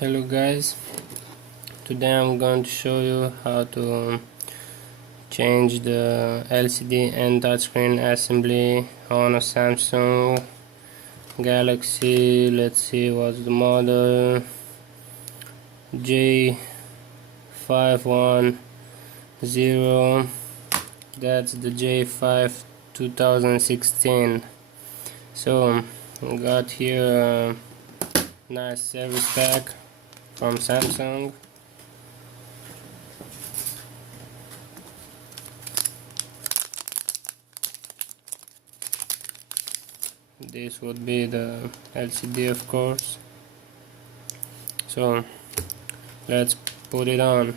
Hello guys, today I'm going to show you how to change the LCD and touchscreen assembly on a Samsung Galaxy. Let's see what's the model, J510. That's the J5 2016. So I got here a nice service pack from Samsung. This would be the LCD, of course. So let's put it on.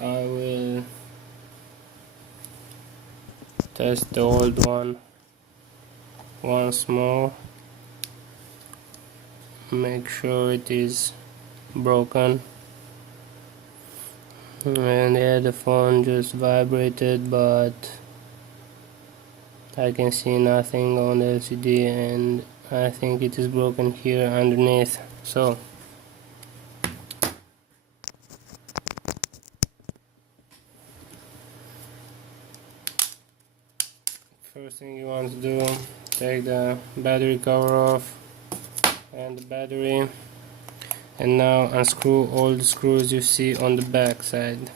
I will test the old one once more, make sure it is broken. And yeah, the phone just vibrated, but I can see nothing on the LCD, and I think it is broken here underneath. So first thing you want to do, take the battery cover off and the battery, and now unscrew all the screws you see on the back side.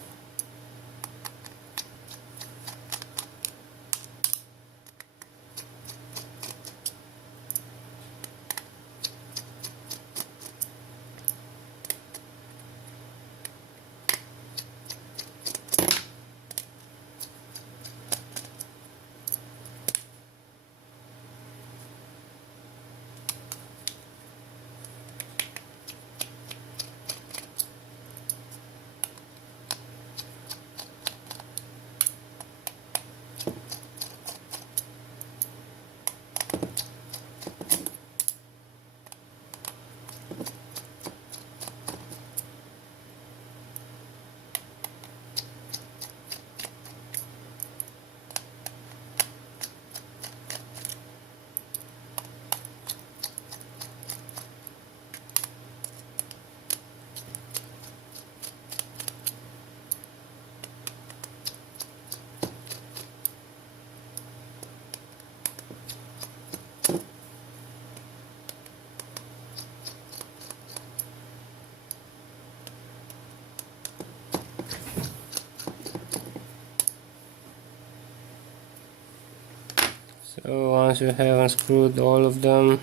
So once you have unscrewed all of them,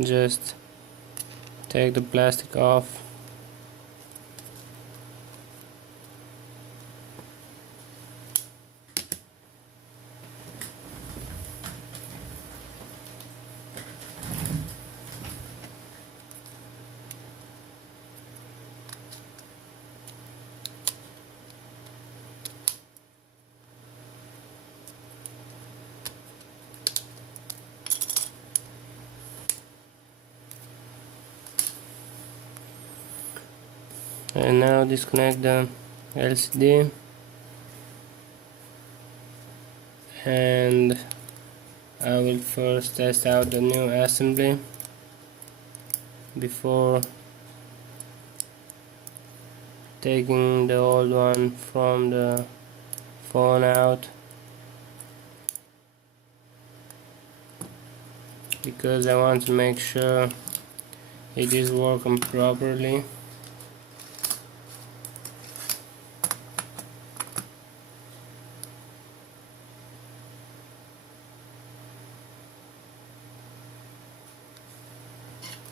just take the plastic off. And now disconnect the LCD, and I will first test out the new assembly before taking the old one from the phone out, because I want to make sure it is working properly.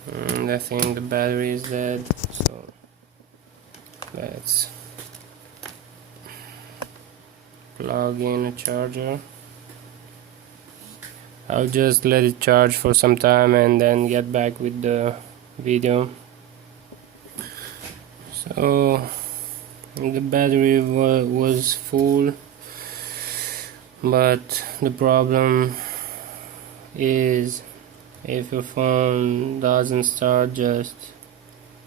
And I think the battery is dead, so let's plug in a charger. I'll just let it charge for some time and then get back with the video. So the battery was full, but the problem is, if your phone doesn't start, just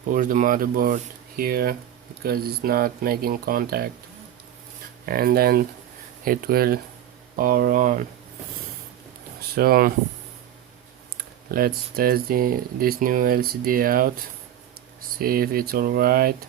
push the motherboard here, because it's not making contact, and then it will power on. So Let's test this new LCD out, see if it's alright.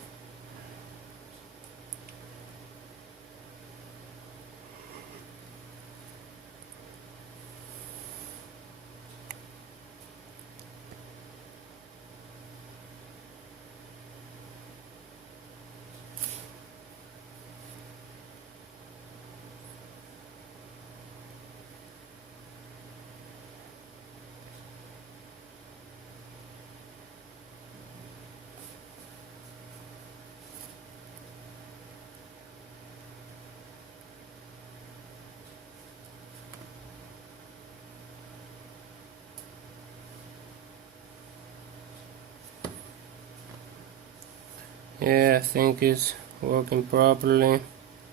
Yeah, I think it's working properly,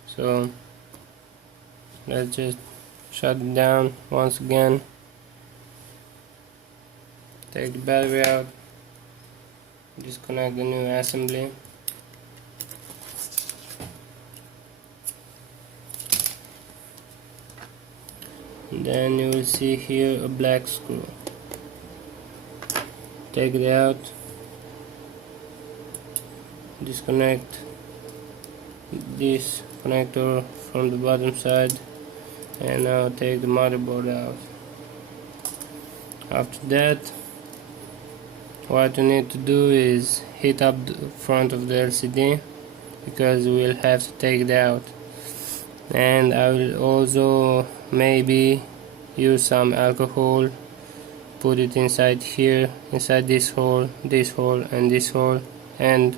so let's just shut it down once again, take the battery out, disconnect the new assembly, and then you will see here a black screw. Take it out, disconnect this connector from the bottom side, and now take the motherboard out. After that, what you need to do is heat up the front of the LCD, because we will have to take it out. And I will also maybe use some alcohol, put it inside here, inside this hole, and this hole, and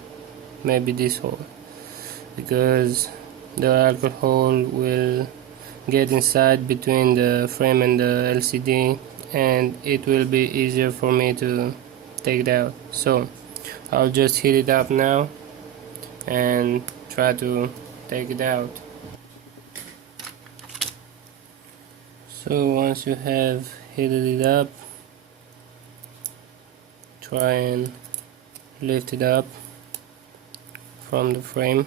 maybe this hole, because the alcohol will get inside between the frame and the LCD, and it will be easier for me to take it out. So I'll just heat it up now and try to take it out. So once you have heated it up, try and lift it up from the frame.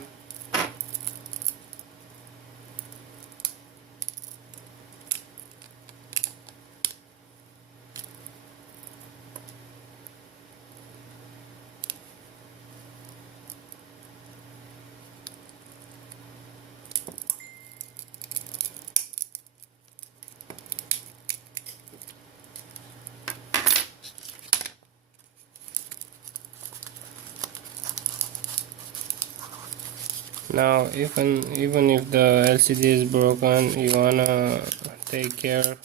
Now even if the LCD is broken, you wanna take care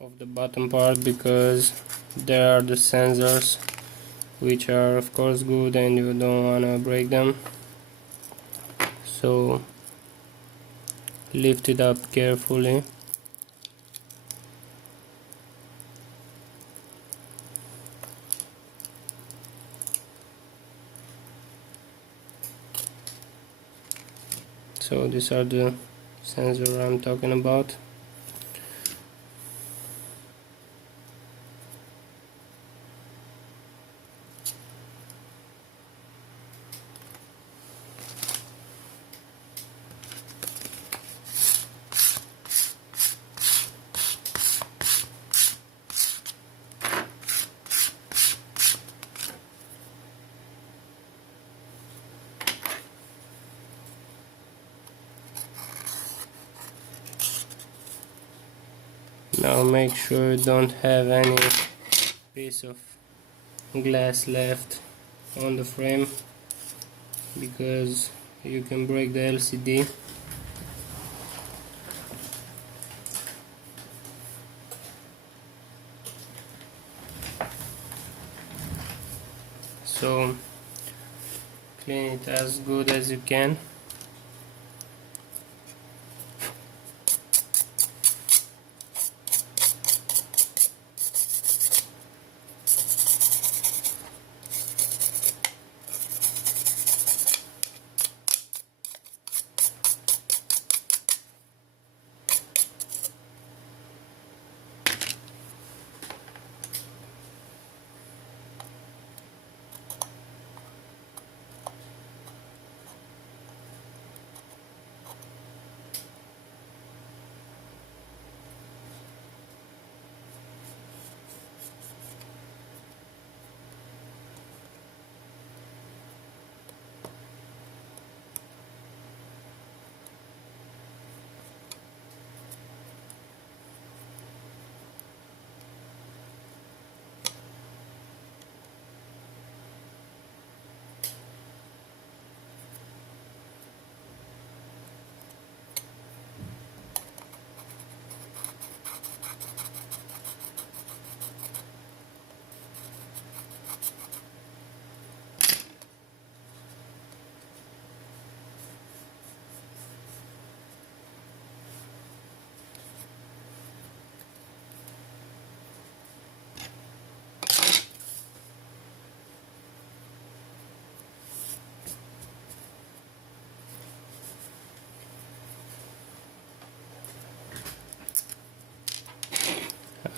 of the bottom part, because there are the sensors, which are of course good, and you don't wanna break them. So lift it up carefully. So these are the sensors I'm talking about. Now make sure you don't have any piece of glass left on the frame, because you can break the LCD. So clean it as good as you can.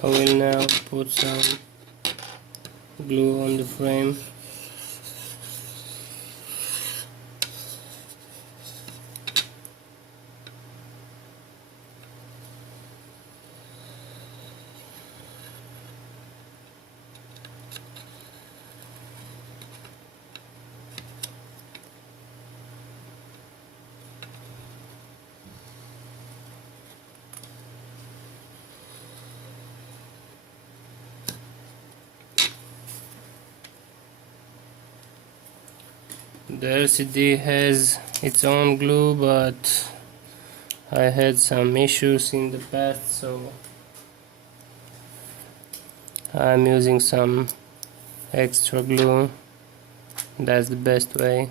I will now put some glue on the frame. The LCD has its own glue, but I had some issues in the past, so I'm using some extra glue. That's the best way.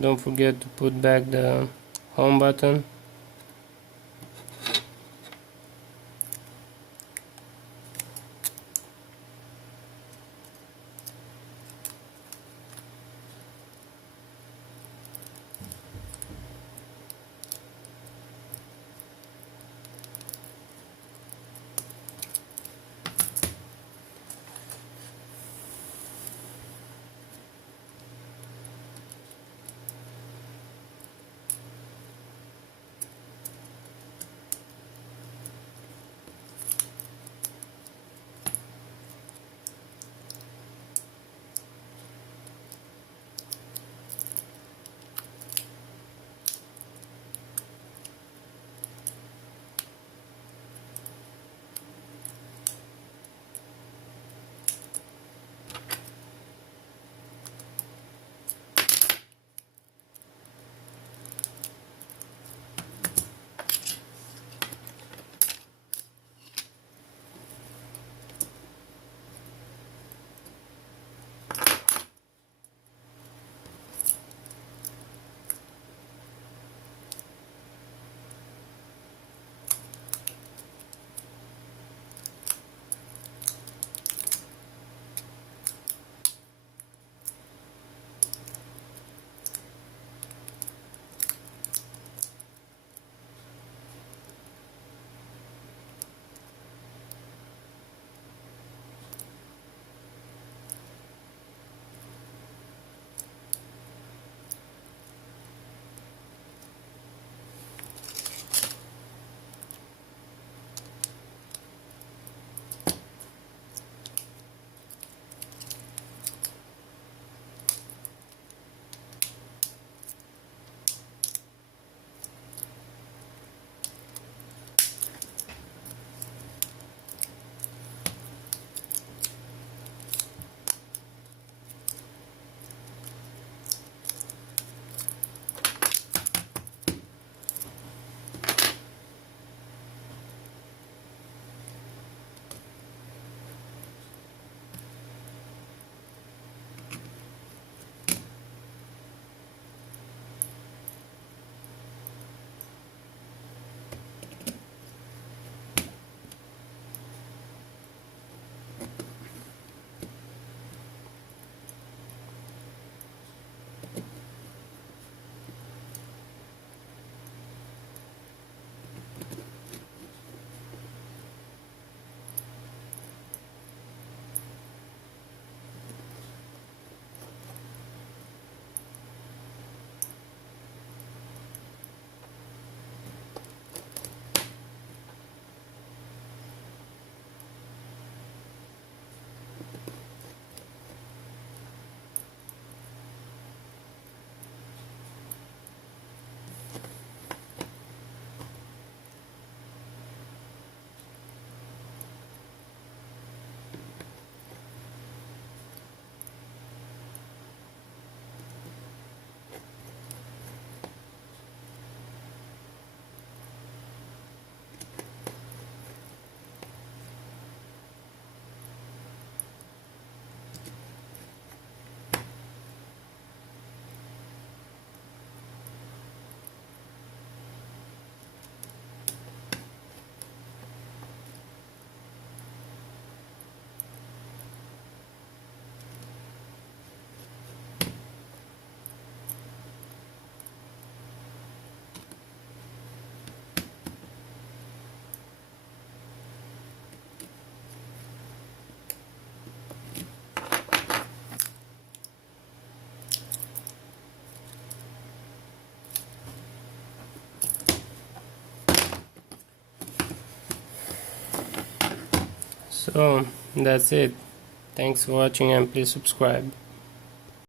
Don't forget to put back the home button. So that's it. Thanks for watching and please subscribe.